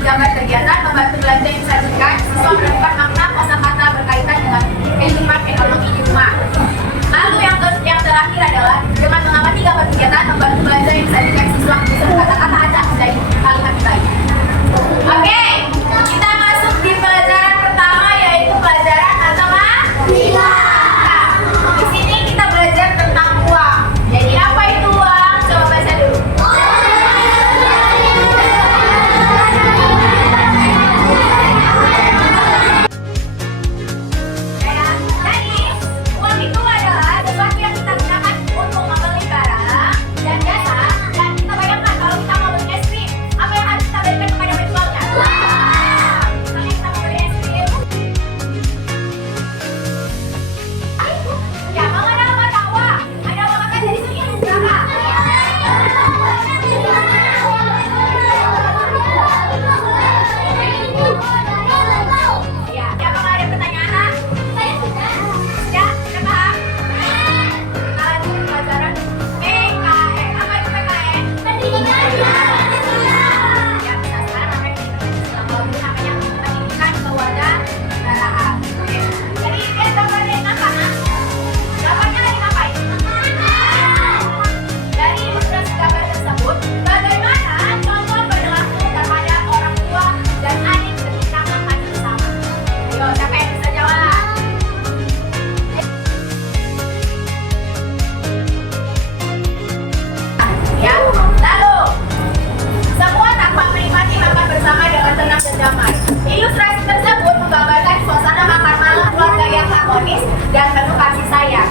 menggambar kegiatan membantu belanja yang disajikan, siswa menemukan makna kosakata berkaitan dengan kehidupan ekonomi di rumah. Lalu yang terakhir adalah dengan mengamati gambar kegiatan membantu belanja yang disajikan, siswa menyusun kata-kata acak menjadi kalimat baik. Oke, kita masuk di pelajaran pertama yaitu pelajaran matematika. Di sini kita belajar tentang uang. Jadi apa itu uang? Coba baca dulu. Jadi uang itu adalah sesuatu yang kita gunakan untuk membeli barang dan jasa. Dan kita bayangkan kalau kita mau beli es krim, apa yang harus kita berikan kepada penjualnya? Misalnya kita mau beli es krim. Ya, mau ada mata uang. Ada uang makan dari sini berapa? Ya, apakah ada pertanyaan? Saya sudah. Sudah paham? Kita lanjut ke pelajaran PKN. Apa itu PKN? Pendidikan. Ya, kita sekarang akan kita kalau dulu namanya pendidikan kewarganegaraan. Oke. Jadi lihat gambarnya yang apa, Nak? Gambarnya lagi ngapain? Dari ilustrasi gambar tersebut, bagaimana contoh perilaku terhadap orang tua dan adik ketika makan bersama? Ayo, siapa yang bisa jawab? Ya, lalu semua tampak menikmati makan bersama dengan tenang dan damai. Ilustrasi tersebut menggambarkan suasana makan malam keluarga yang harmonis dan penuh kasih sayang.